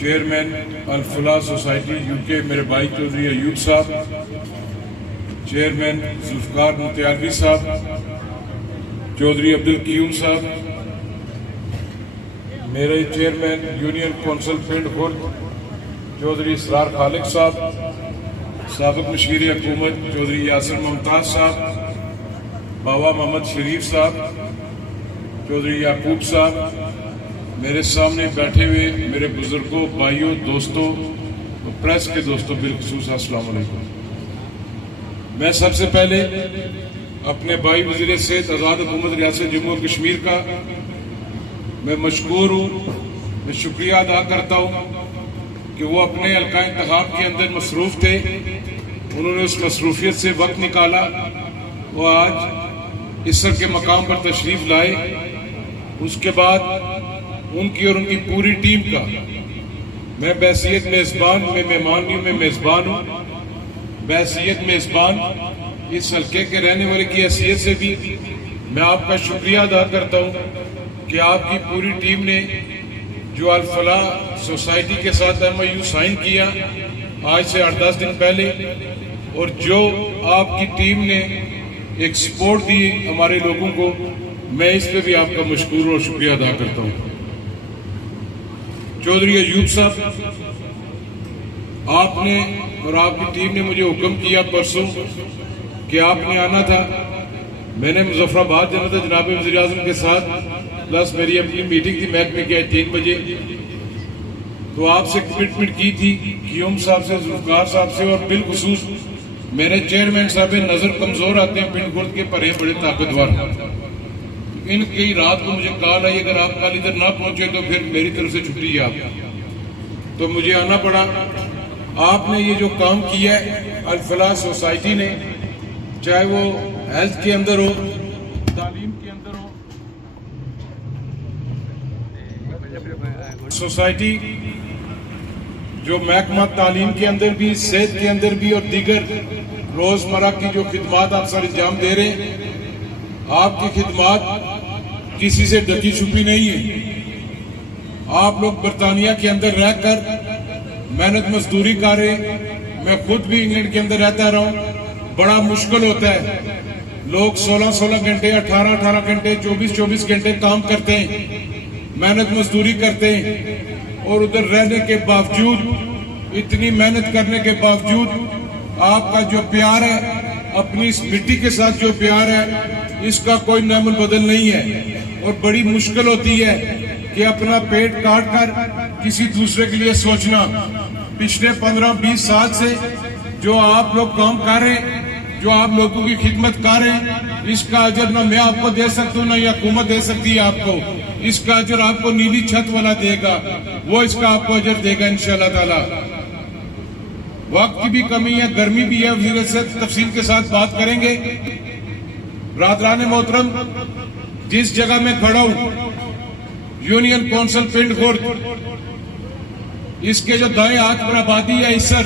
Chairman Al Falah society UK मेरे भाई चौधरी अयूब साहब, चेयरमैन जुल्फकार मुत्यालवी साहब, चौधरी अब्दुल क़यूम साहब, मेरे चेयरमैन यूनियन कौंसिल पिंड खुर्द चौधरी इसरार खालिक साहब, साबिक मशीर हुकूमत चौधरी यासिर मुमताज़ साहब, बाबा मोहम्मद शरीफ साहब, चौधरी याकूब साहब, मेरे सामने बैठे हुए मेरे बुजुर्गों, भाइयों, दोस्तों, प्रेस के दोस्तों, बिलखुसूस अस्सलाम वालेकुम। मैं सबसे पहले अपने भाई वज़ीर सेहत आज़ाद हुकूमत रियासत जम्मू और कश्मीर का मैं मशकूर हूँ, मैं शुक्रिया अदा करता हूँ कि वो अपने हल्का इंतखाब के अंदर मसरूफ़ थे। उन्होंने उस मसरूफियत से वक्त निकाला, वो आज इसर के मकाम पर तशरीफ़ लाए। उसके बाद उनकी और उनकी पूरी टीम का मैं बैसियत मेज़बान में मेहमान नहीं, मैं मेज़बान हूँ, बैसियत मेज़बान इस हल्के के रहने वाले की हैसियत से भी मैं आपका शुक्रिया अदा करता हूँ कि आपकी पूरी टीम ने जो अल-फलाह सोसाइटी के साथ MOU साइन किया आज से 8-10 दिन पहले, और जो आपकी टीम ने एक सपोर्ट दी हमारे लोगों को, मैं इस पे भी आपका मशकूर और शुक्रिया अदा करता हूँ। चौधरी अयूब साहब, आपने और आपकी टीम ने मुझे हुक्म किया परसों कि आपने आना था। मैंने मुजफ्फराबाद जाना था जनाब वज़ीर आज़म के साथ, प्लस मेरी अपनी मीटिंग थी महकमे की 3 बजे। तो आपसे कमिटमेंट की थी क़यूम साहब से, जुल्फकार साहब से, और बिलखुसूस मेरे चेयरमैन साहब नज़र कमज़ोर आते हैं, पिंड खुर्द के परे बड़े ताकतवर। इनकी रात को मुझे कॉल आई, अगर आप कल इधर ना पहुंचे तो फिर मेरी तरफ से छुट्टी है आप। तो मुझे आना पड़ा। आपने ये जो काम किया है अल-फलाह सोसाइटी ने, चाहे वो हेल्थ के अंदर हो, तालीम के अंदर हो, सोसाइटी जो महकमा तालीम के अंदर भी, सेहत के अंदर भी, और दीगर रोजमर्रा की जो खिदमात आप सर अंजाम दे रहे हैं, आपकी खिदमात किसी से ढकी छुपी नहीं है। आप लोग बरतानिया के अंदर रहकर मेहनत मजदूरी कर रहे हैं। मैं खुद भी इंग्लैंड के अंदर रहता रहा हूं। बड़ा मुश्किल होता है, लोग 16-16 घंटे, 18-18 घंटे, 24-24 घंटे काम करते हैं, मेहनत मजदूरी करते हैं, और उधर रहने के बावजूद, इतनी मेहनत करने के बावजूद आपका जो प्यार है, अपनी इस मिट्टी के साथ जो प्यार है, इसका कोई नेमल बदल नहीं है। और बड़ी मुश्किल होती है कि अपना पेट काट कर किसी दूसरे के लिए सोचना। पिछले 15-20 साल से जो आप लोग काम कर रहे हैं, जो आप लोगों की खिदमत कर रहे हैं, इसका अजर ना मैं आपको दे सकता हूँ, ना ये हुकूमत दे सकती है आपको। इसका अजर आपको नीली छत वाला देगा, वो इसका आपको अजर देगा इंशाअल्लाह ताला। वक्त की भी कमी है, गर्मी भी है, वज़ीर से तफसील के साथ बात करेंगे। बरादरान मोहतरम, जिस जगह में खड़ा हूं, यूनियन कौंसिल पिंड खुर्द, इसके जो दाएं हाथ पर आबादी है इसर,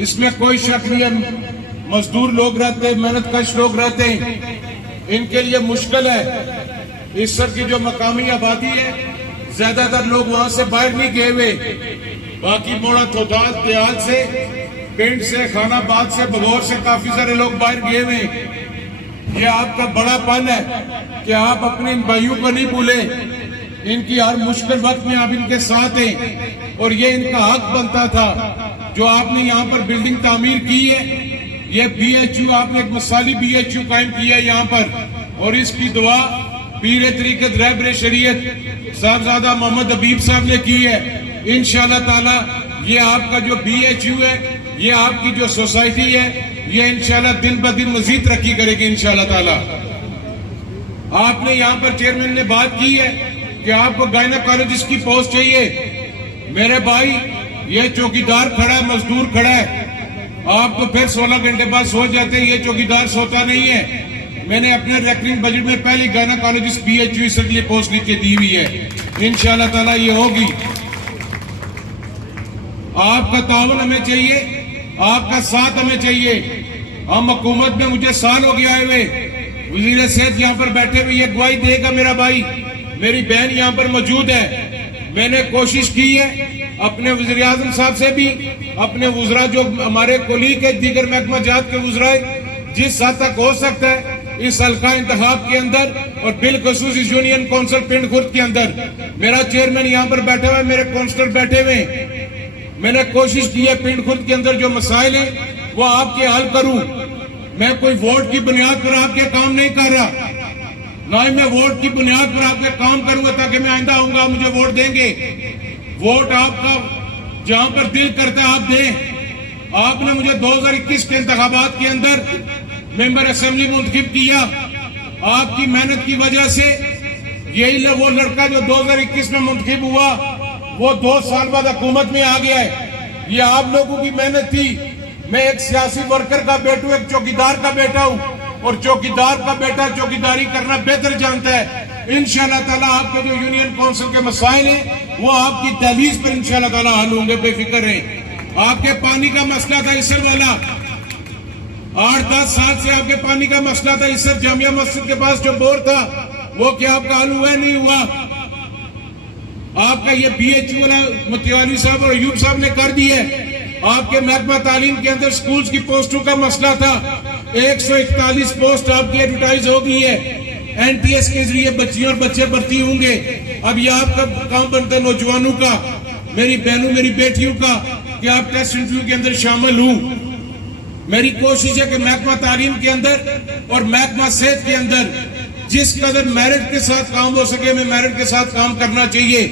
इसमें कोई शक नहीं है, मजदूर लोग रहते हैं, मेहनतकश लोग रहते हैं, इनके लिए मुश्किल है। इसर की जो मकामी आबादी है, ज्यादातर लोग वहां से बाहर नहीं गए हुए, बाकी मोड़ा थोदाल त्याल से, पिंड से, खानाबाद से, बगौर से काफी सारे लोग बाहर गए हुए। ये आपका बड़ापन है कि आप अपने इन भाइयों को नहीं भूले, इनकी हर मुश्किल वक्त में आप इनके साथ हैं, और ये इनका हक बनता था। जो आपने यहाँ पर बिल्डिंग तामीर की है, ये BHU, आपने एक मिसाली BHU कायम किया है यहाँ पर, और इसकी दुआ पीर तरीक़त रहबर शरीयत साहबजादा मोहम्मद हबीब साहब ने की है। इंशाअल्लाह ताला ये आपका जो BHU है, ये आपकी जो सोसाइटी है, ये इंशाअल्लाह दिन ब दिन मजीद तरक्की करेगी इंशाअल्लाह ताला। आपने यहाँ पर चेयरमैन ने बात की है कि आपको गायनेकोलॉजिस्ट की पोस्ट चाहिए। मेरे भाई, ये चौकीदार खड़ा है, मजदूर खड़ा है, आप तो फिर 16 घंटे बाद सो जाते हैं, ये चौकीदार सोता नहीं है। मैंने अपने रेकरिंग बजट में पहली गायनेकोलॉजिस्ट BHU इसके लिए पोस्ट लिख के दी हुई है, इंशाअल्लाह ताला ये होगी। आपका ताउन हमें चाहिए, आपका साथ हमें चाहिए। हम हुकूमत में, मुझे साल हो गया हुए, वज़ीर सेहत यहाँ पर बैठे हुए ये गवाही देगा मेरा भाई, मेरी बहन यहाँ पर मौजूद है। मैंने कोशिश की है अपने वज़ीर आज़म साहब से भी, अपने वज़रा जो हमारे कोलीग है दीगर महकमा जात के वज़रा, जिस हद तक हो सकता है इस हल्का इंतखाब के अंदर और बिलखुसूस इस यूनियन काउंसिल पिंड खुर्द के अंदर, मेरा चेयरमैन यहाँ पर बैठा हुआ है, मेरे काउंसलर बैठे हुए हैं, मैंने कोशिश की है पिंड खुर्द के अंदर जो मसाइल हैं वो आपके हल करूं। मैं कोई वोट की बुनियाद पर आपके काम नहीं कर रहा, ना ही मैं वोट की बुनियाद पर आपके काम करूंगा ताकि मैं आइंदा आऊंगा मुझे वोट देंगे। वोट आपका जहां पर दिल करता है आप दें। आपने मुझे 2021 के इंतखाबात के अंदर मेंबर असेंबली मुंतखब किया, आपकी मेहनत की वजह से यही वो लड़का जो 2021 में मुंतखब हुआ वो 2 साल बाद हुकूमत में आ गया है। ये आप लोगों की मेहनत थी। मैं एक सियासी वर्कर का बेटा हूं, एक चौकीदार का बेटा हूं, और चौकीदार का बेटा चौकीदारी करना बेहतर जानता है। इंशाअल्लाह ताला आपके जो यूनियन काउंसिल के मसाइल हैं वो आपकी दहलीज पर इंशाअल्लाह ताला हल होंगे, बेफिक्र रहें। आपके पानी का मसला था इसर वाला, 8-10 साल से आपके पानी का मसला था इसर जामिया मस्जिद के पास जो बोर था, वो क्या आपका हल हुआ नहीं हुआ? आपका ये BHU वाला मुतिवाली साहब और अयूब साहब ने कर दिया है। आपके महकमा तालीम के अंदर स्कूल्स की पोस्टों का मसला था, 141 पोस्ट आपकी एडवर्टाइज हो गई है, NTS के जरिए बच्चियों और बच्चे भर्ती होंगे। अब ये आपका काम बनता है नौजवानों का, मेरी बहनों मेरी बेटियों का, कि आप टेस्ट इंटरव्यू के अंदर शामिल हूं। मेरी कोशिश है कि महकमा तालीम के अंदर और महकमा सेहत के अंदर जिस कदर मेरिट के साथ काम हो सके मैं मेरिट के साथ काम करना चाहिए।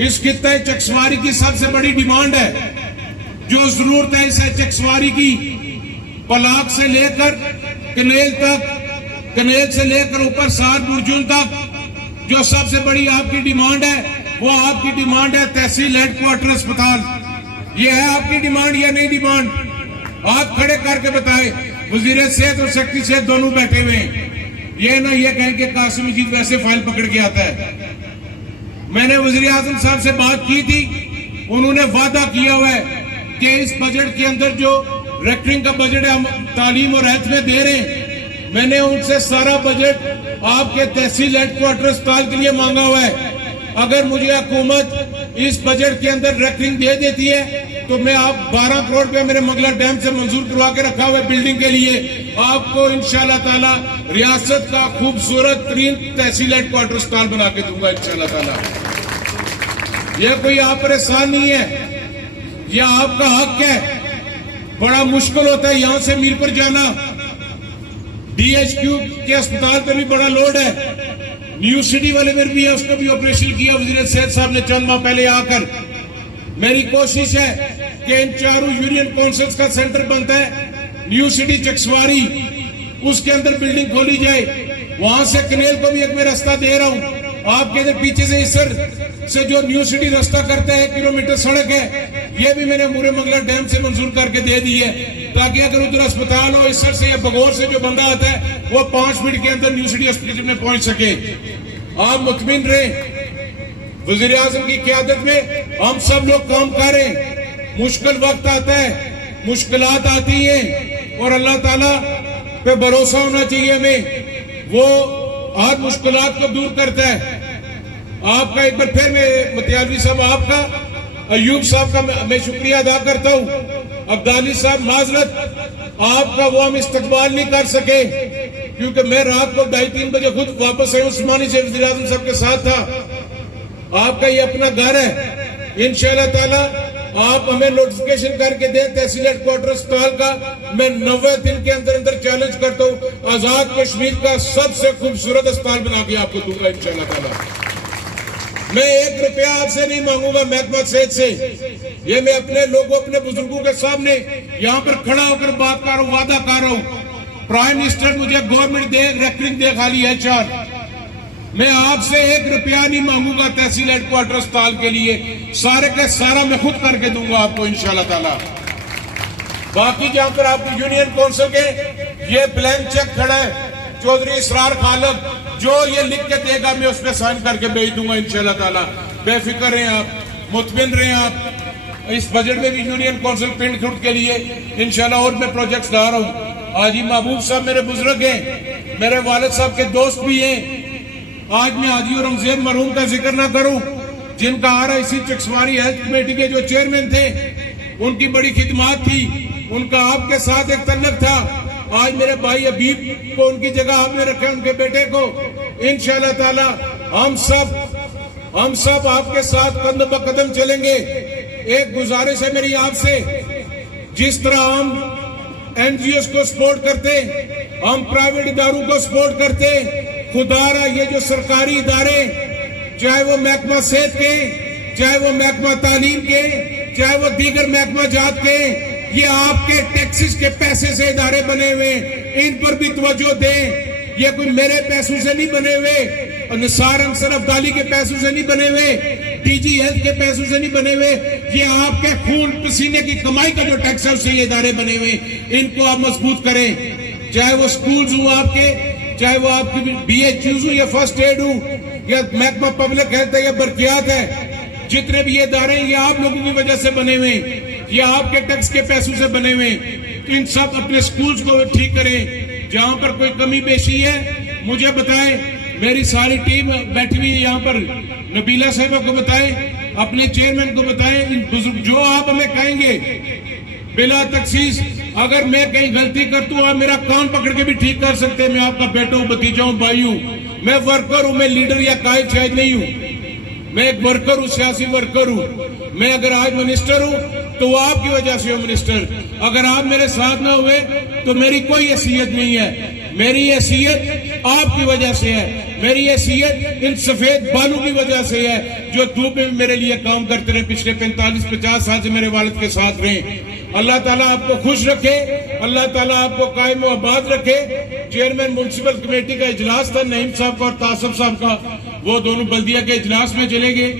इस खित्ते चकसवारी की सबसे बड़ी डिमांड है, जो जरूरत है इस चकसवारी की, पलाक से लेकर कनेल तक, कनेल से लेकर ऊपर सात बुर्जुन तक, जो सबसे बड़ी आपकी डिमांड है वो आपकी डिमांड है तहसील हेडक्वार्टर अस्पताल। ये है आपकी डिमांड या नहीं डिमांड? आप खड़े करके बताएं। वजीर सेहत और सेक्रेटरी सेहत दोनों बैठे हुए हैं, ये ना ये कहें कि कासिम मजीद वैसे फाइल पकड़ के आता है। मैंने वजीर आजम साहब से बात की थी, उन्होंने वादा किया हुआ है कि इस बजट के अंदर जो रेक्टरिंग का बजट है हम तालीम और हेल्थ में दे रहे हैं, मैंने उनसे सारा बजट आपके तहसील हेडक्वार्टर अस्पताल के लिए मांगा हुआ है। अगर मुझे हुकूमत इस बजट के अंदर रेक्टरिंग दे देती है तो मैं आप 12 करोड़ रुपया मेरे मंगला डैम से मंजूर करवा के रखा हुआ है बिल्डिंग के लिए, आपको इंशाल्लाह ताला रियासत का खूबसूरत तरीन तहसील हेडक्वार्टर अस्पताल बना के दूंगा इंशाल्लाह ताला। यह कोई आप पर एहसान नहीं है, यह आपका हक है। बड़ा मुश्किल होता है यहां से मीरपुर जाना, DHQ के अस्पताल पर भी बड़ा लोड है, न्यू सिटी वाले में भी है, उसको भी ऑपरेशन किया वजीर सेहत साहब ने चंद माह पहले आकर। मेरी कोशिश है कि इन चारों यूनियन काउंसिल्स का सेंटर बनता है न्यू सिटी चकसवारी, उसके अंदर बिल्डिंग खोली जाए, वहां से कनेल को भी एक मैं रास्ता दे रहा हूं। आपके इधर पीछे से इसर से जो न्यू सिटी रास्ता करता है 1 किलोमीटर सड़क है, ये भी मैंने मूरे मंगला डैम से मंजूर करके दे दी है, ताकि अगर उधर अस्पताल हो इसर से या बगौर से जो बंदा आता है वो 5 मिनट के अंदर न्यू सिटी हॉस्पिटल में पहुंच सके। आप मुतमिन रहे, वजीर आजम की क़यादत में हम सब लोग काम करें। मुश्किल वक्त आता है, मुश्किलात आती हैं, और अल्लाह ताला पे भरोसा होना चाहिए हमें, वो हर मुश्किलात को दूर करता है। आपका एक बार फिर मैं मुतियालवी साहब आपका, अयूब साहब का मैं शुक्रिया अदा करता हूँ। अब्दाली साहब माजरत आपका वो हम इस्तकबाल नहीं कर सके, क्योंकि मैं रात को 2:30-3 बजे खुद वापस आया, उस्मानी से वज़ीर आज़म साहब के साथ था। आपका ये अपना घर है, इंशाअल्लाह ताला आप हमें नोटिफिकेशन करके दें तहसील हेडक्वार्टर अस्पताल का। मैं 90 दिन के अंदर अंदर चैलेंज करता हूँ, आजाद कश्मीर का सबसे खूबसूरत अस्पताल बना के आपको दूंगा इंशाअल्लाह ताला। मैं 1 रुपया आपसे नहीं मांगूंगा महकमा सेहत से, ये मैं अपने लोगों अपने बुजुर्गों के सामने यहाँ पर खड़ा होकर बात कर रहा हूँ, वादा कर रहा हूँ। प्राइम मिनिस्टर मुझे गवर्नमेंट दे, रेक्टरिंग दे, खाली HR, मैं आपसे 1 रुपया नहीं मांगूंगा तहसील हेडक्वार्टर अस्पताल के लिए, सारे का सारा मैं खुद करके दूंगा आपको इंशाल्लाह ताला। बाकी जहां पर आपकी यूनियन काउंसिल के ये ब्लैंक चेक खड़ा है चौधरी इसरार खालिक, जो ये लिख के देगा मैं उस पर साइन करके भेज दूंगा इंशाल्लाह ताला। बेफिक्र रहें आप, मुतमिन रहें आप। इस बजट में भी यूनियन काउंसिल पिंड खुर्द के लिए इंशाल्लाह और मैं प्रोजेक्ट्स ला रहा हूँ। हाजी महबूब साहब मेरे बुजुर्ग हैं, मेरे वालिद साहब के दोस्त भी हैं। आज मैं हाजी और रमज़ेब मरहूम का जिक्र ना करूं, जिनका RIC चकसवारी हेल्थ कमेटी के जो चेयरमैन थे, उनकी बड़ी खिदमत थी, उनका आपके साथ एक तल्लुक था। आज मेरे भाई हबीब को उनकी जगह आपने रखा, उनके बेटे को। इंशाअल्लाह ताला हम सब आपके साथ कदम ब कदम चलेंगे। एक गुजारिश है मेरी आपसे, जिस तरह हम NGOs को सपोर्ट करते, हम प्राइवेट इदारों को सपोर्ट करते, खुदारा ये जो सरकारी इदारे, चाहे वो महकमा सेहत के, चाहे वो महकमा तालीम के, चाहे वो दीगर महकमा जात के, ये आपके टैक्सेस के पैसे से इदारे बने हुए, इन पर भी तवज्जो दें। ये कोई मेरे पैसों से नहीं बने हुए, और निसार अंसर अब्दाली के पैसों से नहीं बने हुए, DG हेल्थ के पैसों से नहीं बने हुए। ये आपके खून पसीने की कमाई का जो टैक्स है उससे ये इदारे बने हुए। इनको आप मजबूत करें, चाहे वो स्कूल्स हो आपके, चाहे वो आपकी BHUs हो या फर्स्ट एड हो या महकमा पब्लिक हेल्थ है या बरकियात है, जितने भी ये इदारे हैं ये आप लोगों की वजह से बने हुए, ये आपके टैक्स के पैसों से बने हुए। तो इन सब अपने स्कूल्स को ठीक करें। जहां पर कोई कमी पेशी है मुझे बताएं, मेरी सारी टीम बैठी हुई है यहाँ पर, नबीला साहिबा को बताएं, अपने चेयरमैन को बताएं, इन बुजुर्ग जो आप हमें कहेंगे बिला तखसीस। अगर मैं कहीं गलती करता हूँ, आप मेरा कान पकड़ के भी ठीक कर सकते हैं। मैं आपका बेटा हूँ, भतीजा हूँ, भाई हूँ, मैं वर्कर हूँ, मैं लीडर या कायद शायद नहीं हूँ, मैं एक वर्कर हूँ, सियासी वर्कर हूँ। मैं अगर आज मिनिस्टर हूँ तो वो आपकी वजह से हूँ मिनिस्टर। अगर आप मेरे साथ ना हुए तो मेरी कोई हैसियत नहीं है। मेरी हैसियत आपकी वजह से है, मेरी हैसियत इन सफेद बालों की वजह से है, जो धूप में मेरे लिए काम करते रहे, पिछले 45-50 साल से मेरे वालिद के साथ रहे। अल्लाह ताला आपको खुश रखे, अल्लाह ताला आपको कायम व आबाद रखे। चेयरमैन म्युनिसिपल कमेटी का इजलास था नईम साहब का और तासफ साहब का, वो दोनों बल्दिया के इजलास में चले गए।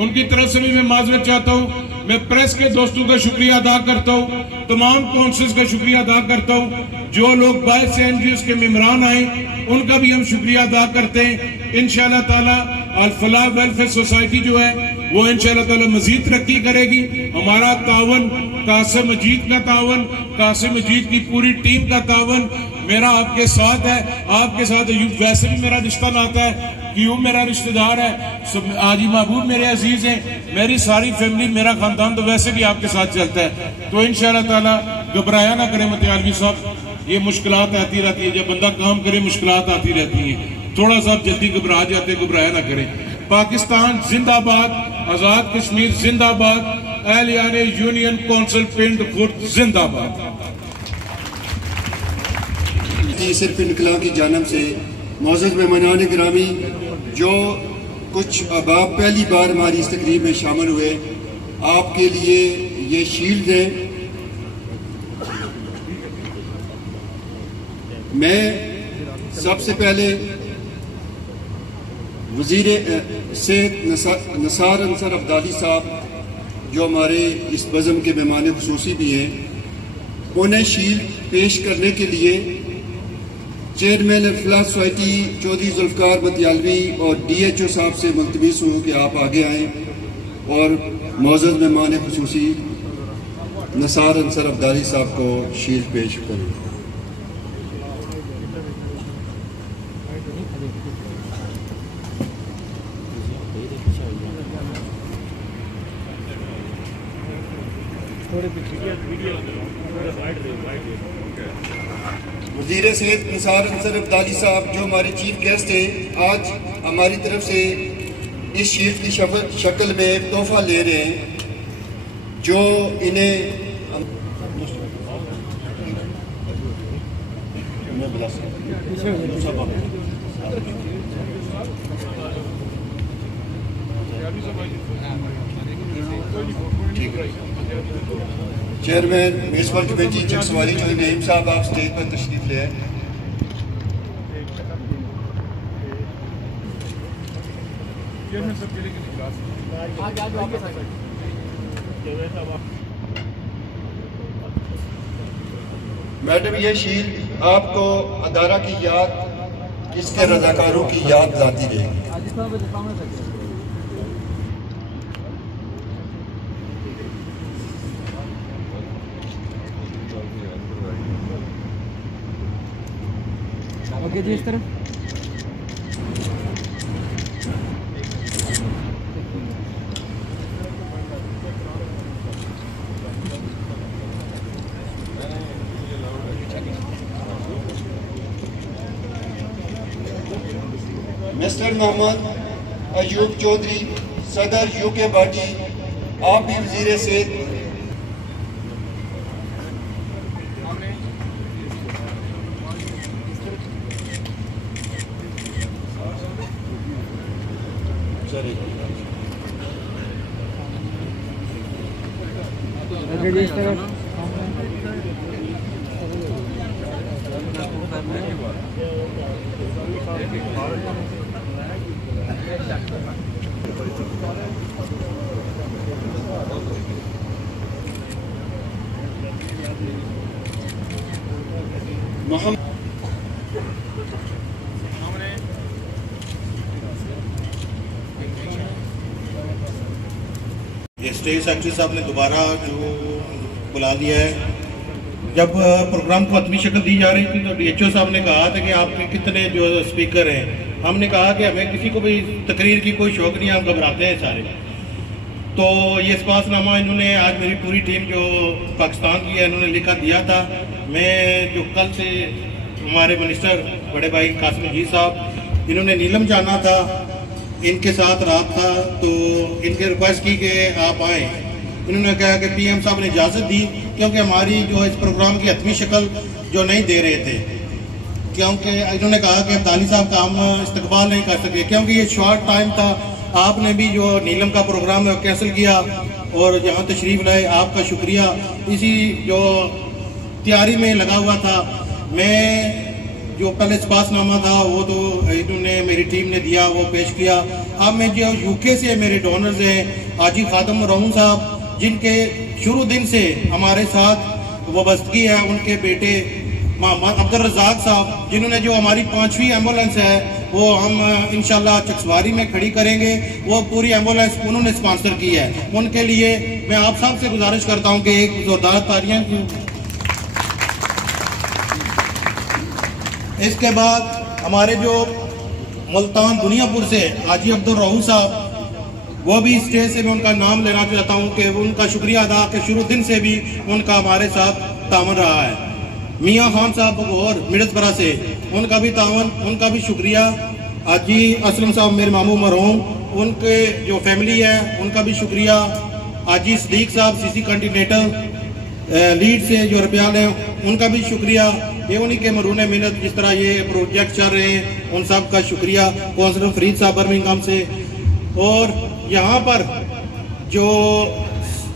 उनकी तरफ से भी मैं माजरत चाहता हूँ। मैं प्रेस के दोस्तों का शुक्रिया अदा करता हूँ, तमाम काउंसिल्स का शुक्रिया अदा करता हूँ। जो लोग बाहर से NGOs के मेंबरान आए उनका भी हम शुक्रिया अदा करते हैं। इंशाअल्लाह ताला अल फलाह वेलफेयर सोसाइटी जो है वो इंशाअल्लाह ताला मजीद तरक्की करेगी। हमारा तावन, कासिम मजीद का तावन, कासिम मजीद की पूरी टीम का तावन मेरा आपके साथ है। आपके साथ वैसे भी मेरा रिश्ता नाता है, क्यों मेरा रिश्तेदार है, आजी महबूब मेरे अजीज हैं, मेरी सारी फैमिली, मेरा खानदान तो वैसे भी आपके साथ चलता है। तो इंशाअल्लाह ताला घबराया ना करें मुतियालवी साहब, ये मुश्किलात आती रहती है, जब बंदा काम करे मुश्किलात आती रहती हैं। थोड़ा सा जल्दी घबरा जाते, घबराया ना करें। पाकिस्तान जिंदाबाद, आजाद कश्मीर जिंदाबाद, अहल-ए यूनियन कौंसिल पिंड खुर्द जिंदाबाद। सिर्फ इनकलाब की जानब से मौजूद मेहमानान गिरामी, जो कुछ अहबाब पहली बार हमारी इस तकरीब में शामिल हुए, आपके लिए ये शील्ड है। मैं सबसे पहले वज़ीर सेहत निसार अंसर अब्दाली साहब, जो हमारे इस बज़म के मेहमान खुसूसी भी हैं, उन्हें शील्ड पेश करने के लिए चेयरमैन फलाह सोसाइटी चौधरी जुल्फ़कार मतियालवी और DHO साहब से मुल्तमिस हूँ कि आप आगे आएँ और मौजूद मेहमान खुसूसी निसार अंसर अब्दाली साहब को शील्ड पेश करें। वज़ीर सेहत निसार अंसर अब्दाली साहब, जो हमारे चीफ गेस्ट हैं, आज हमारी तरफ से इस शील्ड की शक्ल में एक तोहफा ले रहे हैं, जो इन्हें चेयरमैन म्युनिसिपल कमेटी चकसवाली जो नईम साहब, आप स्टेज पर तशरीफ ले आए। मैडम, ये शील्ड आपको अदारा की याद, इसके रजाकारों की याद दिलाती रहेगी। ओके जी, इस तरह मिस्टर मोहम्मद अयूब चौधरी सदर यूके पार्टी, आप भी वजीर सेहत मोहम्मद ये स्टेट सेक्रेटरी साहब ने दोबारा जो बुला लिया है। जब प्रोग्राम को हतमी शक्ल दी जा रही थी तो DHO साहब ने कहा था कि आपके कितने जो स्पीकर हैं। हमने कहा कि हमें किसी को भी तकरीर की कोई शौक़ नहीं है, हम घबराते हैं सारे। तो ये इस्पातनामा इन्होंने आज मेरी पूरी टीम जो पाकिस्तान की है इन्होंने लिखा दिया था। मैं जो कल से हमारे मिनिस्टर बड़े भाई कासिम मजीद साहब इन्होंने नीलम जाना था, इनके साथ रात था, तो इनके रिक्वेस्ट की कि आप आएँ। इन्होंने कहा कि PM साहब ने इजाज़त दी क्योंकि हमारी जो इस प्रोग्राम की हतमी शक्ल जो नहीं दे रहे थे, क्योंकि इन्होंने कहा कि अब्दाली साहब का हम इस्तकबाल नहीं कर सके क्योंकि ये शॉर्ट टाइम था। आपने भी जो नीलम का प्रोग्राम है कैंसिल किया और यहाँ तशरीफ़ लाए, आपका शुक्रिया। इसी जो तैयारी में लगा हुआ था, मैं जो पहले इस्पातनामा था वो तो इन्होंने मेरी टीम ने दिया, वो पेश किया। अब मैं जो UK से मेरे डोनर्स हैं हाजी खातम रहूं साहब, जिनके शुरू दिन से हमारे साथ वाबस्तगी है, उनके बेटे मोहम्मद अब्दुल रज़ाक साहब जिन्होंने जो हमारी 5वीं एम्बुलेंस है वो हम इंशाल्लाह चकसवारी में खड़ी करेंगे। वो पूरी एम्बुलेंस उन्होंने स्पॉन्सर की है। उनके लिए मैं आप सब से गुजारिश करता हूँ कि एक जोरदार तालियां। इसके बाद हमारे जो मुल्तान दुनियापुर से हाजी अब्दुल रहू साहब, वो भी स्टेज से मैं उनका नाम लेना चाहता हूँ कि उनका शुक्रिया अदा कि शुरू दिन से भी उनका हमारे साथ तावन रहा है। मियाँ खान साहब और मिर्जपरा से उनका भी तावन, उनका भी शुक्रिया। हाजी असलम साहब मेरे मामू मरहूम, उनके जो फैमिली है उनका भी शुक्रिया। हाजी सदीक साहब CC कॉन्टिनेंटल लीड से जो रुपयाल हैं उनका भी शुक्रिया। ये उन्हीं के मरून मिन्नत जिस तरह ये प्रोजेक्ट चल रहे हैं उन सब का शुक्रिया। कौंसलर फरीद साहब बर्मिंघम से। और यहाँ पर जो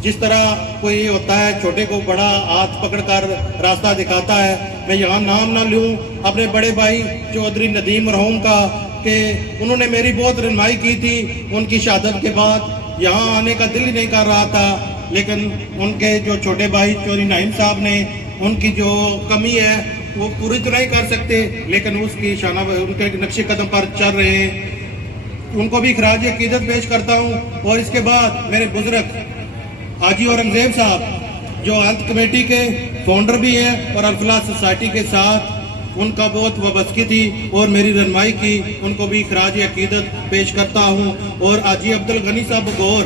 जिस तरह कोई होता है छोटे को बड़ा हाथ पकड़कर रास्ता दिखाता है, मैं यहाँ नाम ना लूँ अपने बड़े भाई चौधरी नदीम मरहूम का कि उन्होंने मेरी बहुत रहनुमाई की थी। उनकी शहादत के बाद यहाँ आने का दिल ही नहीं कर रहा था, लेकिन उनके जो छोटे भाई चौधरी नाइम साहब ने उनकी जो कमी है वो पूरी तो नहीं कर सकते, लेकिन उसकी शाना उनके नक्शे कदम पर चल रहे हैं। उनको भी खराज अकीदत पेश करता हूँ। और इसके बाद मेरे बुजुर्ग हाजी औरंगजेब साहब जो हेल्थ कमेटी के फाउंडर भी हैं और अल्फलाह सोसाइटी के साथ उनका बहुत वाबस्तगी थी और मेरी रहनुमाई की, उनको भी खराज अकीदत पेश करता हूँ। और हाजी अब्दुल गनी साहब गौर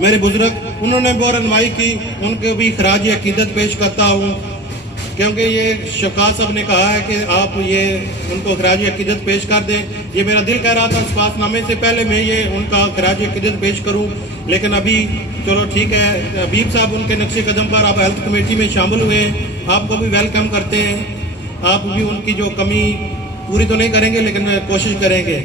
मेरे बुजुर्ग, उन्होंने बहुत रहनुमाई की, उनको भी खराज अकीदत पेश करता हूँ क्योंकि ये शफकात साहब ने कहा है कि आप ये उनको खराज अकीदत पेश कर दें। ये मेरा दिल कह रहा था इस्पातनामे से पहले मैं ये उनका खराज अकीदत पेश करूं, लेकिन अभी चलो ठीक है। हबीब साहब उनके नक्शे कदम पर आप हेल्थ कमेटी में शामिल हुए हैं, आपको भी वेलकम करते हैं। आप भी उनकी जो कमी पूरी तो नहीं करेंगे लेकिन कोशिश करेंगे।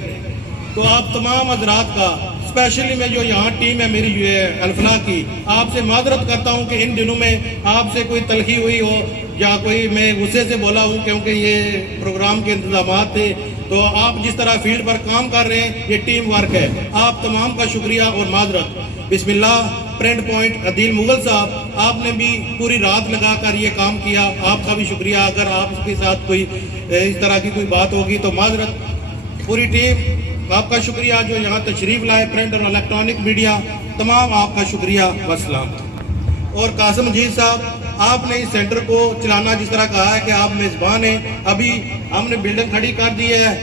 तो आप तमाम हजरात का स्पेशली मैं जो यहाँ टीम है मेरी अल्फलाह की, आपसे माजरत करता हूँ कि इन दिनों में आपसे कोई तलखी हुई हो या कोई मैं गुस्से से बोला हूँ, क्योंकि ये प्रोग्राम के इंतजाम थे। तो आप जिस तरह फील्ड पर काम कर रहे हैं ये टीम वर्क है। आप तमाम का शुक्रिया और माजरत। बिस्मिल्लाह। प्रिंट पॉइंट अदील मुगल साहब, आपने भी पूरी रात लगा कर ये काम किया, आपका भी शुक्रिया। अगर आपके साथ कोई इस तरह की कोई बात होगी तो माजरत। पूरी टीम आपका शुक्रिया जो यहाँ तशरीफ लाए, प्रिंट और इलेक्ट्रॉनिक मीडिया तमाम आपका शुक्रिया। वस्सलाम। और कासिम मजीद साहब, आपने इस सेंटर को चलाना जिस तरह कहा है कि आप मेज़बान हैं, अभी हमने बिल्डिंग खड़ी कर दी है।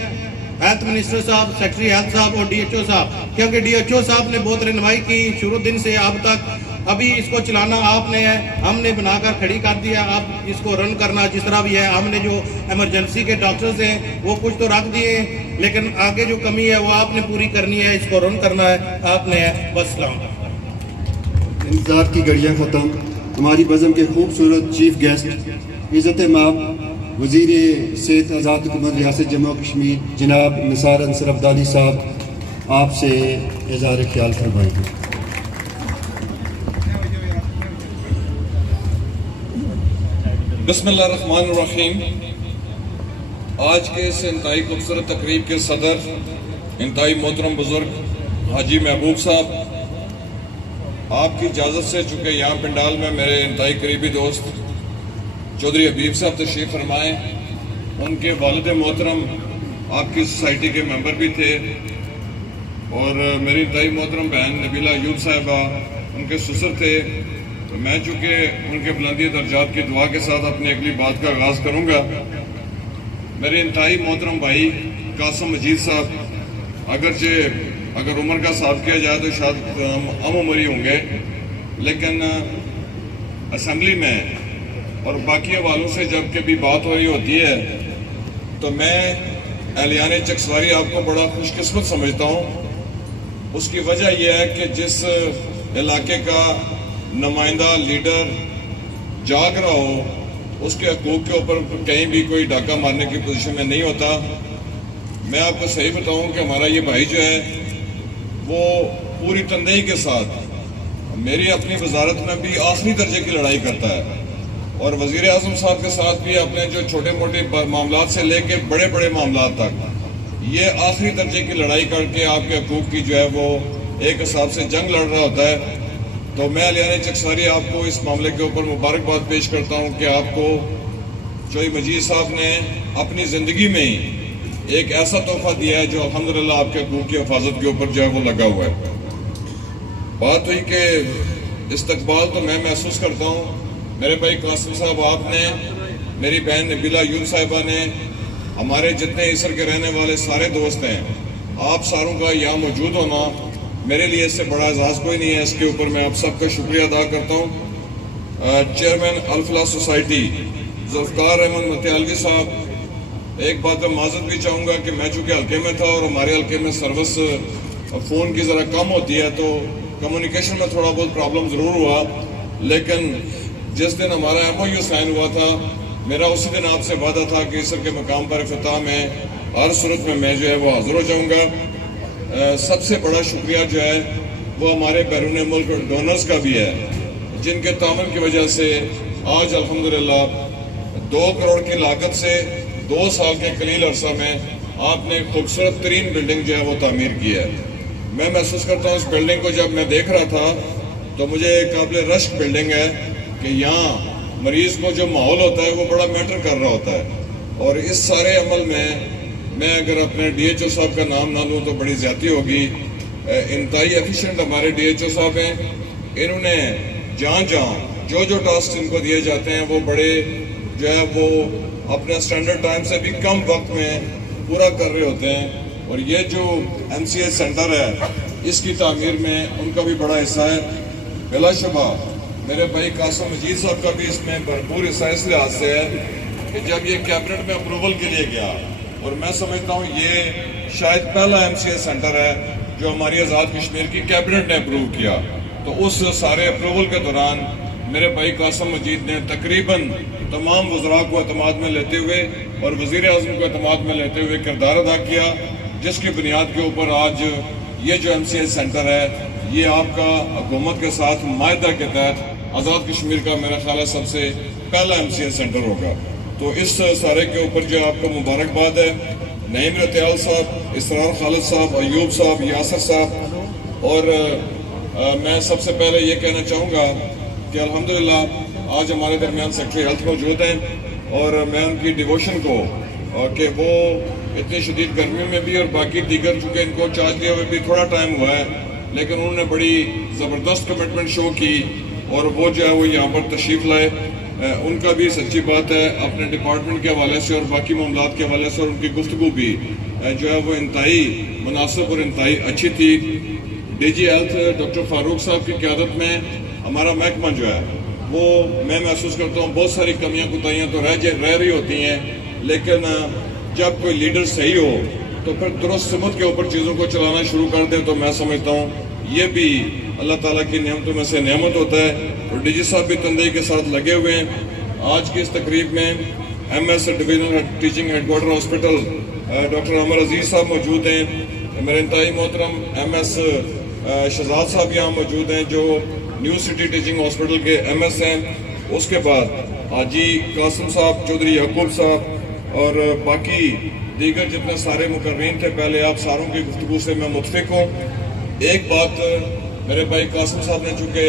हेल्थ मिनिस्टर साहब, सेक्रेटरी हेल्थ साहब और DHO साहब, क्योंकि DHO साहब ने बहुत रहनुमाई की शुरू दिन से अब तक अभी इसको चलाना आपने है, हमने बनाकर खड़ी कर दिया, अब इसको रन करना जिस तरह भी है। हमने जो इमरजेंसी के डॉक्टर्स हैं वो कुछ तो रख दिए, लेकिन आगे जो कमी है वो आपने पूरी करनी है, इसको रन करना है आपने है। बस सलाम। इंतज़ार की घड़ियाँ ख़त्म। हमारी बज़म के खूबसूरत चीफ गेस्ट इज़्ज़त माब वज़ीर सेहत आज़ाद हुकूमत रियासत जम्मू कश्मीर जनाब निसार अंसर अब्दाली साहब आपसे इज़हार ख्याल फरमाएंगे। बिस्मिल्लाहिर्रहमानिर्रहीम। आज के इस इंतहाई खूबसूरत तकरीब के सदर इंतहाई मोहतरम बुजुर्ग हाजी महबूब साहब, आपकी इजाज़त से चूँकि यहाँ पंडाल में मेरे इंतहाई करीबी दोस्त चौधरी हबीब साहब तशरीफ़ फरमाएँ, उनके वालिद मोहतरम आपकी सोसाइटी के मेंबर भी थे और मेरी इंतहाई मोहतरम बहन नबीला अयूब साहिबा उनके ससुर थे। तो मैं चूँकि उनके बुलंदी दर्जात की दुआ के साथ अपनी अगली बात का आगाज़ करूँगा। मेरे इंतहाई मोहतरम भाई कासिम मजीद साहब, अगर उम्र का हिसाब किया जाए तो शायद हम उम्र ही होंगे, लेकिन असम्बली में और बाकी हवालों से जब कभी बात हो रही होती है तो मैं एहलियान चकसवारी आपको बड़ा खुशकिस्मत समझता हूँ। उसकी वजह यह है कि जिस इलाके का नुमाइंदा लीडर जाग रहा हो उसके हकूक़ के ऊपर कहीं भी कोई डाका मारने की पोजीशन में नहीं होता। मैं आपको सही बताऊं कि हमारा ये भाई जो है वो पूरी तनदेही के साथ मेरी अपनी वजारत में भी आखिरी दर्जे की लड़ाई करता है और वज़ीर आज़म साहब के साथ भी अपने जो छोटे मोटे मामला से लेके बड़े बड़े मामला तक ये आखिरी दर्जे की लड़ाई करके आपके हकूक़ की जो है वो एक हिसाब से जंग लड़ रहा होता है। तो मैं एहलियान चकसवारी आपको इस मामले के ऊपर मुबारकबाद पेश करता हूँ कि आपको चौधरी मजीद साहब ने अपनी ज़िंदगी में ही एक ऐसा तोहफा दिया है जो अल्हम्दुलिल्लाह आपके हकूक़ की हिफाजत के ऊपर जो है वो लगा हुआ है। बात हुई कि इस्तकबाल तो मैं महसूस करता हूँ। मेरे भाई कासिम साहब, आपने, मेरी बहन नबीला अयूब साहिबा ने, हमारे जितने इसर के रहने वाले सारे दोस्त हैं, आप सारों का यहाँ मौजूद होना मेरे लिए इससे बड़ा एजाज़ कोई नहीं है। इसके ऊपर मैं आप सबका शुक्रिया अदा करता हूँ। चेयरमैन अल-फलाह सोसाइटी जुल्फ़कार अहमद मतियालवी साहब, एक बात मैं माज़रत भी चाहूँगा कि मैं चूँकि हल्के में था और हमारे हल्के में सर्विस फ़ोन की ज़रा कम होती है तो कम्युनिकेशन में थोड़ा बहुत प्रॉब्लम ज़रूर हुआ, लेकिन जिस दिन हमारा MOU साइन हुआ था मेरा उसी दिन आपसे वादा था कि इसर के मकाम पर इफ्तिताह में हर सूरत में मैं जो है वो हाज़िर हो जाऊँगा। सबसे बड़ा शुक्रिया जो है वो हमारे बैरून मुल्क डोनर्स का भी है, जिनके तामन की वजह से आज अल्हम्दुलिल्लाह 2 करोड़ की लागत से 2 साल के कलील अरसा में आपने खूबसूरत तरीन बिल्डिंग जो है वो तामीर की है। मैं महसूस करता हूँ इस बिल्डिंग को जब मैं देख रहा था तो मुझे काबिल रश्क बिल्डिंग है कि यहाँ मरीज को जो माहौल होता है वो बड़ा मैटर कर रहा होता है। और इस सारे अमल में मैं अगर अपने DHO साहब का नाम ना लूँ तो बड़ी ज़्यादती होगी। इंतहाई एफिशिएंट हमारे DHO साहब हैं। इन्होंने जहाँ जो टास्क इनको दिए जाते हैं वो बड़े जो है वो अपने स्टैंडर्ड टाइम से भी कम वक्त में पूरा कर रहे होते हैं। और ये जो MCH सेंटर है इसकी तामीर में उनका भी बड़ा हिस्सा है। बिलाशुबा मेरे भाई कासिम मजीद साहब का भी इसमें भरपूर हिस्सा इस लिहाज से है कि जब ये कैबिनेट में अप्रूवल के लिए गया, और मैं समझता हूँ ये शायद पहला MCH सेंटर है जो हमारी आज़ाद कश्मीर की कैबिनेट ने अप्रूव किया, तो उस सारे अप्रूवल के दौरान मेरे भाई कासिम मजीद ने तकरीबन तमाम वज़रा को एतमाद में लेते हुए और वज़ीर आज़म को एतमाद में लेते हुए किरदार अदा किया, जिसकी बुनियाद के ऊपर आज ये जो MCH सेंटर है ये आपका हुकूमत के साथ मायदा के तहत आज़ाद कश्मीर का मेरा ख्याल है सबसे पहला MCH सेंटर होगा। तो इस सारे के ऊपर जो आपको मुबारकबाद है। नईम रतियाल साहब, इसरार खालिद साहब, अयूब साहब, यासर साहब, और मैं सबसे पहले ये कहना चाहूँगा कि अल्हम्दुलिल्लाह आज हमारे दरमियान सेक्रेटरी हेल्थ मौजूद हैं और मैं उनकी डिवोशन को कि वो इतनी शदीद गर्मी में भी और बाकी दीगर चूँकि इनको चार्ज दिए हुए भी थोड़ा टाइम हुआ है, लेकिन उन्होंने बड़ी ज़बरदस्त कमिटमेंट शो की और वो जो है वो यहाँ पर तशरीफ़ लाए। उनका भी सच्ची बात है अपने डिपार्टमेंट के हवाले से और बाकी मामलात के हवाले से, और उनकी गुफ्तगू भी जो है वो इंतहाई मुनासिब और इंतहाई अच्छी थी। डीजी हेल्थ डॉक्टर फारूक साहब की क़यादत में हमारा महकमा जो है वो मैं महसूस करता हूँ बहुत सारी कमियां कुताहियाँ तो रह रही होती हैं, लेकिन जब कोई लीडर सही हो तो फिर दुरुस्त सिमत के ऊपर चीज़ों को चलाना शुरू कर दे तो मैं समझता हूँ ये भी अल्लाह ताला की नेमतों में से नेमत होता है। और डीजी साहब भी तंदई के साथ लगे हुए हैं। आज की इस तकरीब में MS divisional teaching headquarter hospital doctor Amar Aziz साहब मौजूद हैं। मेरे इंतहाई मोहतरम MS शहजाद साहब यहाँ मौजूद हैं जो न्यू सिटी टीचिंग हॉस्पिटल के MS हैं। उसके बाद हाजी कासिम साहब, चौधरी याकूब साहब और बाकी दीगर जितने सारे मुकर्रीन थे, पहले आप सारों की गुफ्तगू से मैं मुतफिक हूँ। एक बात मेरे भाई कासिम साहब ने चूँकि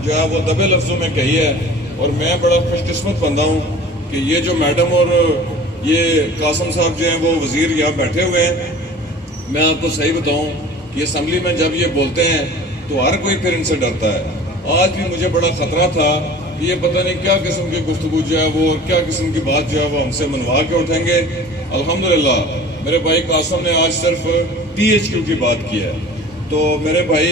जो है वो दबे लफ्ज़ों में कही है और मैं बड़ा खुशकिस्मत बंदा हूँ कि ये जो मैडम और ये कासिम साहब जो हैं वो वज़ीर यहाँ बैठे हुए हैं। मैं आपको सही बताऊँ कि असम्बली में जब ये बोलते हैं तो हर कोई फिर इनसे डरता है। आज भी मुझे बड़ा ख़तरा था कि ये पता नहीं क्या किस्म की गुफ्तगू जो है वो क्या किस्म की बात जो है वो हमसे मनवा के उठेंगे। अल्हम्दुलिल्लाह मेरे भाई कासिम ने आज सिर्फ THQ की बात की है। तो मेरे भाई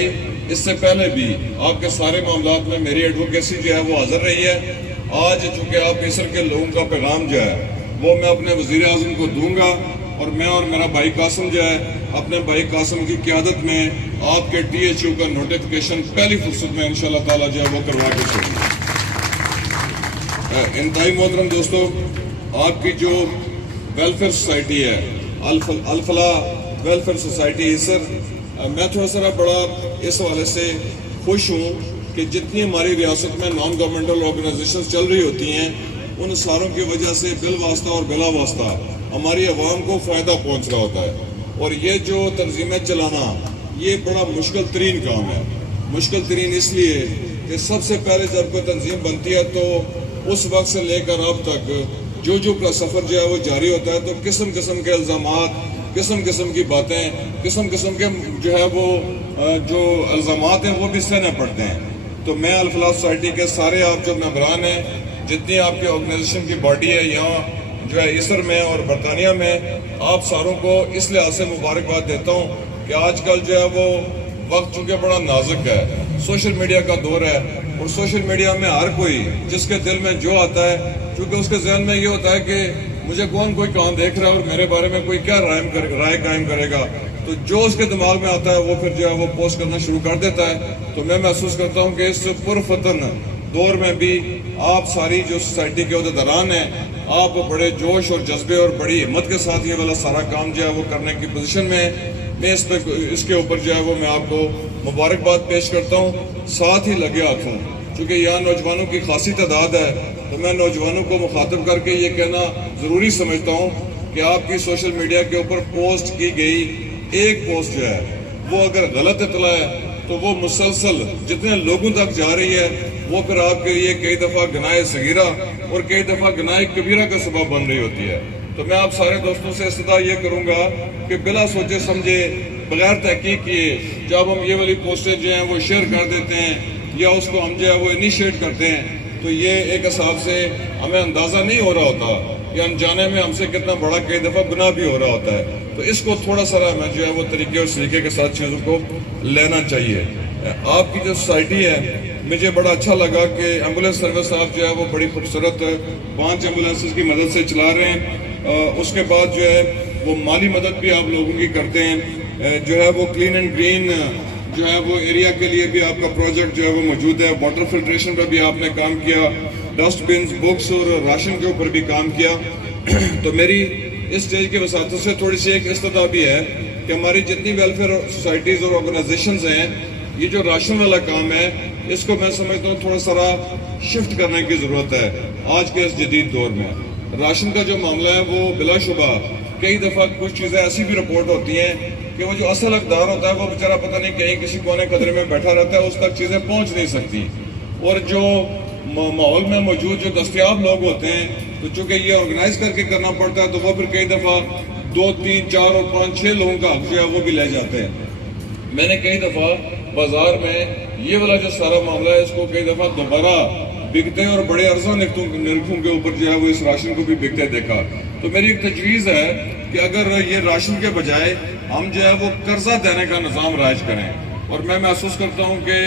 इससे पहले भी आपके सारे मामलात में मेरी एडवोकेसी जो है वो हाजिर रही है। आज चूँकि आप मिस्र के लोगों का पैगाम जो है वो मैं अपने वज़ीर आज़म को दूंगा और मैं और मेरा भाई कासिम जो है अपने भाई कासिम की क़यादत में आपके THQ का नोटिफिकेशन पहली फुर्सत में इंशाअल्लाह ताला जो है वो करवा के छोड़ेंगे। इंतहाई मोहतरम दोस्तों, आपकी जो वेलफेयर सोसाइटी है अल-फलाह वेलफेयर सोसाइटी, सर मैं थोड़ा सा बड़ा इस हवाले से खुश हूँ कि जितनी हमारी रियासत में नॉन गवर्नमेंटल ऑर्गेनाइजेशन चल रही होती हैं उन सारों की वजह से बिल वास्ता और बिला वास्ता हमारी आवाम को फ़ायदा पहुँच रहा होता है। और ये जो तंजीमें चलाना ये बड़ा मुश्किल तरीन काम है। मुश्किल तरीन इसलिए कि सबसे पहले जब कोई तंजीम बनती है तो उस वक्त से लेकर अब तक जो का सफ़र जो है वो जारी होता है, तो किस्म किस्म के इल्ज़ामात, किस्म किस्म की बातें, किस्म किस्म के जो है वो जो इल्ज़ामात हैं वो भी सहने पड़ते हैं। तो मैं अल-फलाह सोसाइटी के सारे आप जो मेंबरान हैं, जितनी आपकी ऑर्गेनाइजेशन की बॉडी है यहाँ जो है इसर में और बरतानिया में, आप सारों को इस लिहाज से मुबारकबाद देता हूँ कि आजकल जो है वो वक्त चूँकि बड़ा नाजुक है, सोशल मीडिया का दौर है और सोशल मीडिया में हर कोई जिसके दिल में जो आता है, चूँकि उसके जहन में ये होता है कि मुझे कौन कोई काम देख रहा है और मेरे बारे में कोई क्या राय कायम करेगा, तो जो उसके दिमाग में आता है वो फिर जो है वो पोस्ट करना शुरू कर देता है। तो मैं महसूस करता हूँ कि इस पुरफतन दौर में भी आप सारी जो सोसाइटी के अहदेदारान हैं, आप बड़े जोश और जज्बे और बड़ी हिम्मत के साथ ये वाला सारा काम जो है वो करने की पोजीशन में मैं इसके ऊपर जो है वो मैं आपको मुबारकबाद पेश करता हूँ। साथ ही लगे हाथों, चूँकि यहाँ नौजवानों की खासी तादाद है, तो मैं नौजवानों को मुखातब करके ये कहना ज़रूरी समझता हूँ कि आपकी सोशल मीडिया के ऊपर पोस्ट की गई एक पोस्ट जो है वो अगर गलत इतला है तो वो मुसलसल जितने लोगों तक जा रही है वो फिर आपके लिए कई दफ़ा गुनाह सगीरा और कई दफ़ा गुनाह कबीरा का सबब बन रही होती है। तो मैं आप सारे दोस्तों से इस्तदा ये करूँगा कि बिला सोचे समझे, बगैर तहकीक किए जब हम ये वाली पोस्टें जो हैं वो शेयर कर देते हैं या उसको हम जो है वो इनिशिएट करते हैं, तो ये एक हिसाब से हमें अंदाज़ा नहीं हो रहा होता या अनजाने में हमसे कितना बड़ा कई दफ़ा गुनाह भी हो रहा होता है। तो इसको थोड़ा सा हमें जो है वो तरीके और सलीके के साथ चीज़ों को लेना चाहिए। आपकी जो सोसाइटी है, मुझे बड़ा अच्छा लगा कि एम्बुलेंस सर्विस आप जो है वो बड़ी खूबसूरत 5 एम्बुलेंसेस की मदद से चला रहे हैं। उसके बाद जो है वो माली मदद भी आप लोगों की करते हैं। जो है वो क्लीन एंड ग्रीन जो है वो एरिया के लिए भी आपका प्रोजेक्ट जो है वो मौजूद है। वाटर फिल्ट्रेशन पर भी आपने काम किया, डस्टबिन, बुक्स और राशन के ऊपर भी काम किया। तो मेरी इस स्टेज के वसातों से थोड़ी सी एक इस्तदा भी है कि हमारी जितनी वेलफेयर सोसाइटीज़ और ऑर्गेनाइजेशंस हैं, ये जो राशन वाला काम है इसको मैं समझता हूँ थोड़ा सारा शिफ्ट करने की ज़रूरत है। आज के इस जदीद दौर में राशन का जो मामला है वो बिलाशुबा कई दफ़ा कुछ चीज़ें ऐसी भी रिपोर्ट होती हैं कि वो जो असल हकदार होता है वो बेचारा पता नहीं कहीं किसी कोने कदरे में बैठा रहता है, उस तक चीज़ें पहुँच नहीं सकती। और जो माहौल में मौजूद जो दस्तयाब लोग होते हैं, तो चूँकि ये ऑर्गेनाइज करके करना पड़ता है, तो वो फिर कई दफ़ा 2, 3, 4 और 5, 6 लोगों का हक जो है वो भी ले जाते हैं। मैंने कई दफ़ा बाजार में ये वाला जो सारा मामला है इसको कई दफ़ा दोबारा बिकते और बड़े अर्जा निरखों के ऊपर जो है वो इस राशन को भी बिकते देखा। तो मेरी एक तजवीज़ है कि अगर ये राशन के बजाय हम जो है वो कर्जा देने का निज़ाम राइज करें, और मैं महसूस करता हूँ कि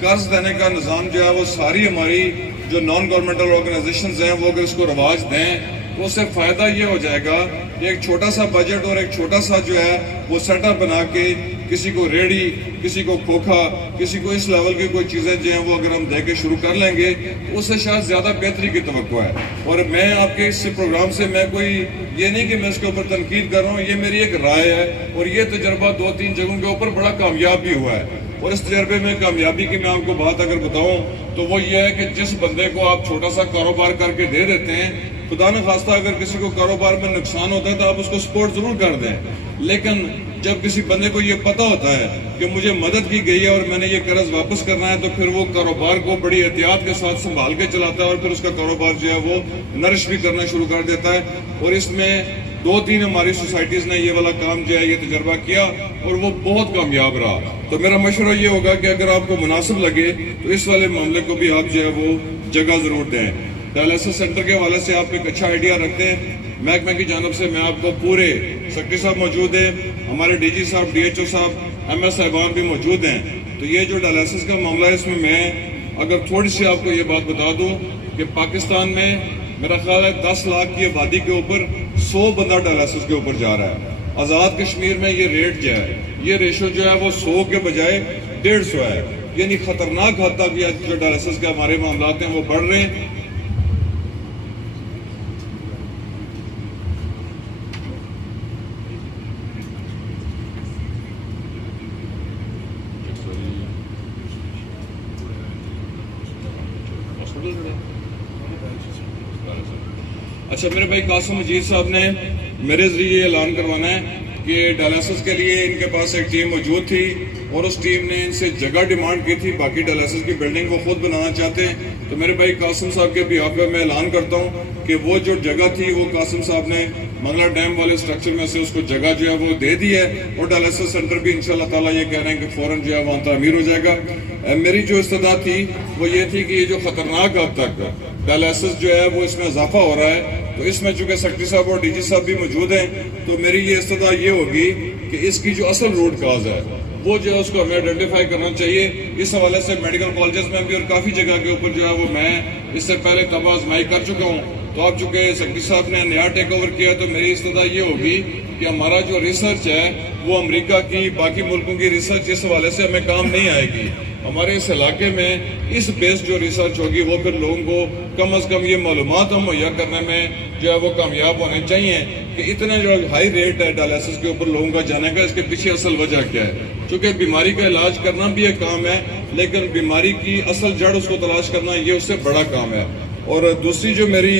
कर्ज देने का निज़ाम जो है वो सारी हमारी जो नॉन गवर्नमेंटल ऑर्गेनाइजेशंस हैं वो अगर इसको रवाज दें तो उससे फ़ायदा ये हो जाएगा कि एक छोटा सा बजट और एक छोटा सा जो है वो सेटअप बना के किसी को रेडी, किसी को खोखा, किसी को इस लेवल की कोई चीज़ें जो हैं वो अगर हम दे के शुरू कर लेंगे तो उससे शायद ज़्यादा बेहतरी की तवक्को है। और मैं आपके इस प्रोग्राम से मैं कोई ये नहीं कि मैं इसके ऊपर तनकीद कर रहा हूँ, ये मेरी एक राय है और ये तजर्बा 2-3 जगहों के ऊपर बड़ा कामयाब भी हुआ है। और इस तजर्बे में कामयाबी की मैं आपको बात अगर बताऊं तो वो ये है कि जिस बंदे को आप छोटा सा कारोबार करके दे देते हैं, खुदा न खास्ता अगर किसी को कारोबार में नुकसान होता है तो आप उसको सपोर्ट जरूर कर दें, लेकिन जब किसी बंदे को ये पता होता है कि मुझे मदद की गई है और मैंने ये कर्ज वापस करना है, तो फिर वो कारोबार को बड़ी एहतियात के साथ संभाल के चलाता है और फिर उसका कारोबार जो है वो नरिश भी करना शुरू कर देता है। और इसमें 2-3 हमारी सोसाइटीज ने ये वाला काम जो है ये तजर्बा किया और वो बहुत कामयाब रहा। तो मेरा मशवरा ये होगा कि अगर आपको मुनासिब लगे तो इस वाले मामले को भी आप जो है वो जगह जरूर दें। डायलिसिस सेंटर के हवाले से आप एक अच्छा आइडिया रखते हैं। महकमे की जानब से मैं आपको पूरे सेक्रेटरी साहब मौजूद है, हमारे DG साहब, DHO साहब, MS साहिबान भी मौजूद हैं। तो ये जो डायलिसिस का मामला है इसमें मैं अगर थोड़ी सी आपको ये बात बता दूं कि पाकिस्तान में मेरा ख्याल है 10 लाख की आबादी के ऊपर 100 बंदा डायलिसिस के ऊपर जा रहा है। आज़ाद कश्मीर में ये रेट जो है, ये रेशो जो है वो 100 के बजाय 150 है, यानी खतरनाक हद तक ये जो डायलिसिस के हमारे मामला हैं वो बढ़ रहे हैं। अच्छा, मेरे भाई कासिम मजीद साहब ने मेरे जरिए ऐलान करवाना है कि डायलिसिस के लिए इनके पास एक टीम मौजूद थी और उस टीम ने इनसे जगह डिमांड की थी, बाकी डायलिसिस की बिल्डिंग वो खुद बनाना चाहते हैं। तो मेरे भाई कासिम साहब के बिहाफ पे मैं ऐलान करता हूँ कि वो जो जगह थी वो कासिम साहब ने मंगला डैम वाले स्ट्रक्चर में से उसको जगह जो है वो दे दी है और डायलिसिस सेंटर भी इंशाल्लाह ताला ये कह रहे हैं कि फौरन जो है वहाँ तामीर हो जाएगा। मेरी जो इस्तदा थी वो ये थी कि ये जो खतरनाक हद तक डायलिसिस जो है वो इसमें इजाफा हो रहा है, तो इसमें चूंकि सेक्रेटरी साहब और DG साहब भी मौजूद हैं, तो मेरी ये इस्तदा ये होगी कि इसकी जो असल रूट काज है वो जो है उसको हमें आइडेंटिफाई करना चाहिए। इस हवाले से मेडिकल कॉलेजेस में भी और काफ़ी जगह के ऊपर जो है वो मैं इससे पहले तब आजमाई कर चुका हूँ। तो अब चूंकि सेक्रेटरी साहब ने नया टेक ओवर किया तो मेरी इस्तदा ये होगी कि हमारा जो रिसर्च है वो अमेरिका की, बाकी मुल्कों की रिसर्च इस हवाले से हमें काम नहीं आएगी। हमारे इस इलाके में इस बेस्ड जो रिसर्च होगी वो फिर लोगों को कम अज़ कम ये मालूमात हम मुहैया करने में जो है वो कामयाब होने चाहिए कि इतने जो हाई रेट है डायलिसिस के ऊपर लोगों का जाने का, इसके पीछे असल वजह क्या है। क्योंकि बीमारी का इलाज करना भी एक काम है, लेकिन बीमारी की असल जड़ उसको तलाश करना ये उससे बड़ा काम है। और दूसरी जो मेरी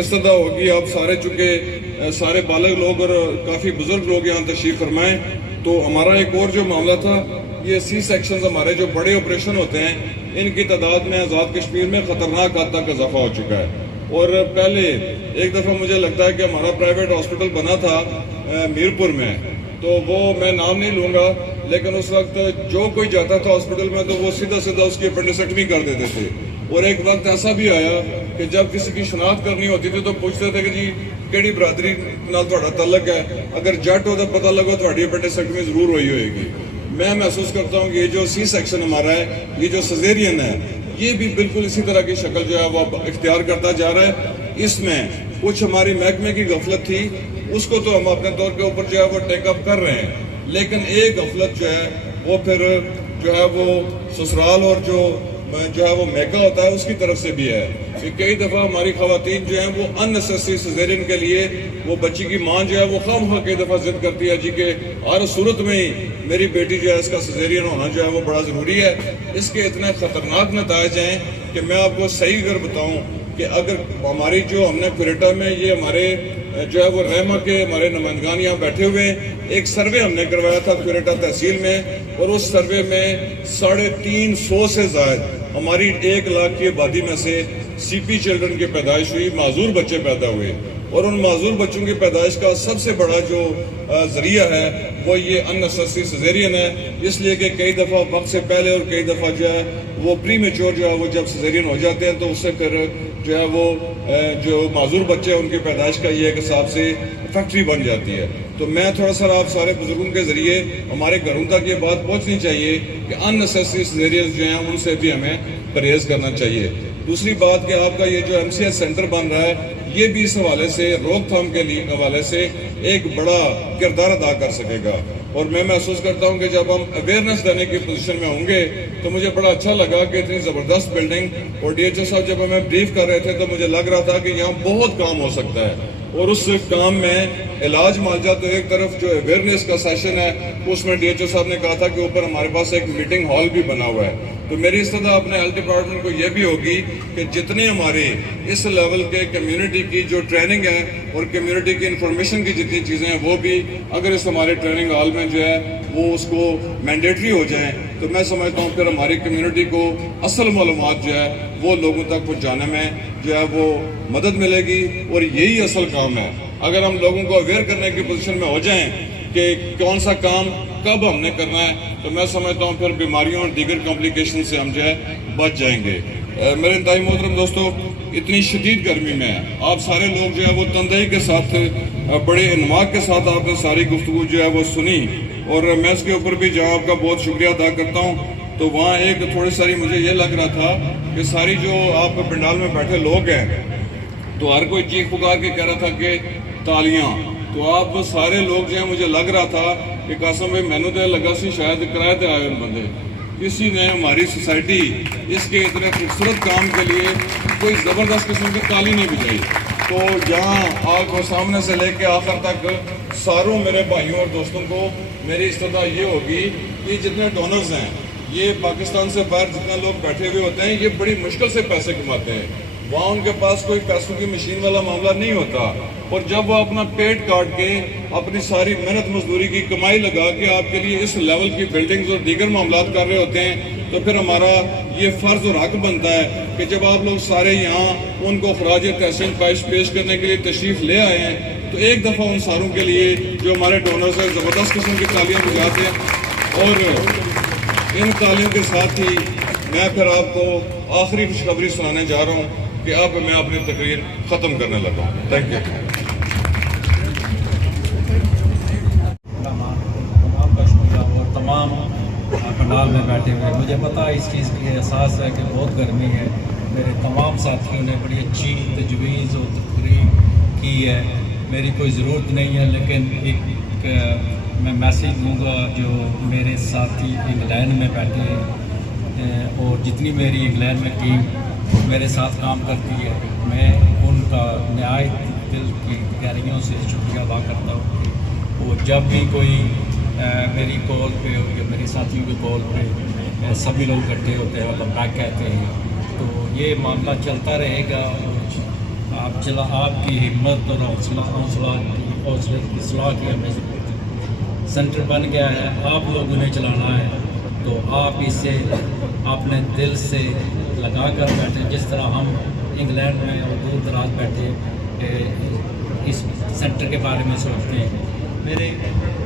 इस्तदा होगी, आप सारे चूँकि सारे बालग लोग और काफ़ी बुजुर्ग लोग यहाँ तशरीफ फरमाएं, तो हमारा एक और जो मामला था ये C सेक्शन हमारे जो बड़े ऑपरेशन होते हैं इनकी तादाद में आज़ाद कश्मीर में ख़तरनाक हद तक इजाफा हो चुका है। और पहले एक दफ़ा मुझे लगता है कि हमारा प्राइवेट हॉस्पिटल बना था मीरपुर में, तो वो मैं नाम नहीं लूँगा, लेकिन उस वक्त जो कोई जाता था हॉस्पिटल में तो वो सीधा सीधा उसकी अपेंडिसेक्टमी कर देते थे। और एक वक्त ऐसा भी आया कि जब किसी की शनाख्त करनी होती थी तो पूछते थे कि जी केड़ी बरादरी नाल तुहाडा तल्लक है, अगर जट हो तो पता लगो तुहाडी अपेंडिसेक्टमी जरूर हुई होएगी। मैं महसूस करता हूँ कि ये जो C सेक्शन हमारा है, ये जो सजेरियन है, ये भी बिल्कुल इसी तरह की शक्ल जो है वो इख्तियार करता जा रहा है। इसमें कुछ हमारी महकमे की गफलत थी, उसको तो हम अपने तौर के ऊपर जो है वो टेकअप कर रहे हैं, लेकिन एक गफलत जो है वो फिर जो है वो ससुराल और जो है वो मैका होता है उसकी तरफ से भी है कि कई दफ़ा हमारी खवातीन जो हैं वो अननेसेसरी सजेरियन के लिए वो बच्ची की माँ जो है वो खामखा कई दफ़ा जिद करती है जी कि हर सूरत में ही मेरी बेटी जो है इसका सजेरियन होना जो है वो बड़ा ज़रूरी है। इसके इतने ख़तरनाक नताइज हैं कि मैं आपको सही अगर बताऊँ कि अगर हमारी जो हमने क्यूरेटा में ये हमारे जो है वो रहमा के हमारे नुमाइंदगान यहाँ बैठे हुए एक सर्वे हमने करवाया था क्यूरेटा तहसील में, और उस सर्वे में 350 से ज़ायद हमारी 1 लाख की आबादी में से CP चिल्ड्रन की पैदाइश हुई, माजूर बच्चे पैदा हुए। और उन माजूर बच्चों की पैदाइश का सबसे बड़ा जो जरिया है वो ये अननेसेसरी सिजेरियन है, इसलिए कि कई दफ़ा वक्त से पहले और कई दफ़ा जो है वो प्री मेच्योर जो है वो जब सिजेरियन हो जाते हैं तो उससे फिर जो है वो जो माजूर बच्चे हैं उनकी पैदाइश का ये एक हिसाब से फैक्ट्री बन जाती है। तो मैं थोड़ा सा आप सारे बुजुर्गों के जरिए हमारे घरों तक ये बात पहुंचनी चाहिए कि अननेसेसरी सिजेरियन जो हैं उनसे भी हमें परहेज करना चाहिए। दूसरी बात कि आपका ये जो MCH सेंटर बन रहा है ये भी इस हवाले से रोकथाम के लिए हवाले से एक बड़ा किरदार अदा कर सकेगा। और मैं महसूस करता हूं कि जब हम अवेयरनेस देने की पोजीशन में होंगे तो मुझे बड़ा अच्छा लगा कि इतनी ज़बरदस्त बिल्डिंग, और DHO साहब जब हमें ब्रीफ कर रहे थे तो मुझे लग रहा था कि यहाँ बहुत काम हो सकता है। और उस काम में इलाज मुआवजा तो एक तरफ जो अवेयरनेस का सेशन है उसमें DHO साहब ने कहा था कि ऊपर हमारे पास एक मीटिंग हॉल भी बना हुआ है। तो मेरी इस्तदा अपने हेल्थ डिपार्टमेंट को यह भी होगी कि जितने हमारे इस लेवल के कम्युनिटी की जो ट्रेनिंग है और कम्युनिटी की इंफॉर्मेशन की जितनी चीज़ें हैं वो भी अगर इस हमारे ट्रेनिंग हॉल में जो है वो उसको मैंडेटरी हो जाए तो मैं समझता हूँ फिर हमारी कम्युनिटी को असल मालूमात जो है वो लोगों तक पहुँचाने में जो है वो मदद मिलेगी। और यही असल काम है। अगर हम लोगों को अवेयर करने की पोजीशन में हो जाएं कि कौन सा काम कब हमने करना है तो मैं समझता हूँ फिर बीमारियों और दीगर कॉम्प्लिकेशन से हम जो है बच जाएंगे। मेरे इंतहाई मोहतरम दोस्तों, इतनी शदीद गर्मी में आप सारे लोग जो है वो तंदही के साथ बड़े इन्माक के साथ आपने सारी गुफ्तगू जो है वो सुनी, और मैं इसके ऊपर भी जो आपका बहुत शुक्रिया अदा करता हूँ। तो वहाँ एक थोड़ी सारी मुझे ये लग रहा था कि सारी जो आप पंडाल में बैठे लोग हैं तो हर कोई चीख पुकार के कह रहा था कि तालियां, तो आप सारे लोग जो है मुझे लग रहा था कि कासम भाई मैंने तो लगा सी शायद किराए पे आए बंदे, किसी ने हमारी सोसाइटी इसके इतने खूबसूरत काम के लिए कोई ज़बरदस्त किस्म की ताली नहीं बजाई। तो यहाँ आपको सामने से लेके आखिर तक सारों मेरे भाइयों और दोस्तों को मेरी इस्तदा ये होगी कि जितने डोनर्स हैं ये पाकिस्तान से बाहर जितने लोग बैठे हुए होते हैं ये बड़ी मुश्किल से पैसे कमाते हैं, वहाँ उनके पास कोई पैसों की मशीन वाला मामला नहीं होता। और जब वो अपना पेट काट के अपनी सारी मेहनत मजदूरी की कमाई लगा के आपके लिए इस लेवल की बिल्डिंग्स और दीगर मामला कर रहे होते हैं तो फिर हमारा ये फ़र्ज और हक बनता है कि जब आप लोग सारे यहाँ उनको खराज तहसीन पेश करने के लिए तशरीफ़ ले आए हैं तो एक दफ़ा उन सारों के लिए जो हमारे डोनर्स हैं ज़बरदस्त किस्म की तालियाँ बजाते हैं। और इन तालियों के साथ ही मैं फिर आपको आखिरी खुशखबरी सुनाने जा रहा हूँ कि अब मैं अपनी तकरीर ख़त्म करने लगा हूँ। Thank you. तमाम का शुक्रिया और तमाम पंडाल में बैठे हुए, मुझे पता है इस चीज़ की एहसास है कि बहुत गर्मी है। मेरे तमाम साथियों ने बड़ी अच्छी तजवीज़ और तकरीर की है, मेरी कोई ज़रूरत नहीं है, लेकिन एक मैं मैसेज दूंगा जो मेरे साथी इंग्लैंड में बैठे हैं और जितनी मेरी इंग्लैंड में टीम मेरे साथ काम करती है, मैं उनका नहायत दिल की गहराइयों से शुक्रिया अदा करता हूँ। और जब भी कोई मेरी कॉल पे या मेरे साथियों की कॉल पे सभी लोग इकट्ठे होते हैं, मतलब बैक कहते हैं, तो ये मामला चलता रहेगा। आपकी हिम्मत और हौसले की सलाह की हमें सेंटर बन गया है, आप लोगों ने चलाना है, तो आप इसे अपने दिल से लगा कर बैठे, जिस तरह हम इंग्लैंड में और दूर दराज बैठे इस सेंटर के बारे में सोचते हैं।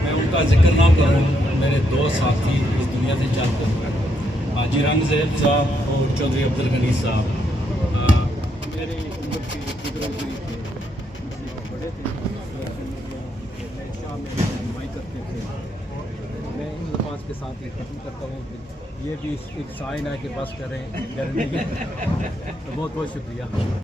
मैं उनका जिक्र ना करूं, मेरे दो साथी इस दुनिया से चल कर हाजी रंगज़ेब साहब और चौधरी अब्दुल गनी साहब मेरी उम्र की गुजर हुई थे, बड़े थे, रहनुमाई करते थे। मैं इन अल्फाज के साथ ही ख़त्म करता हूँ कि ये भी एक साइन है कि बस करें गर्मी के। तो बहुत बहुत शुक्रिया।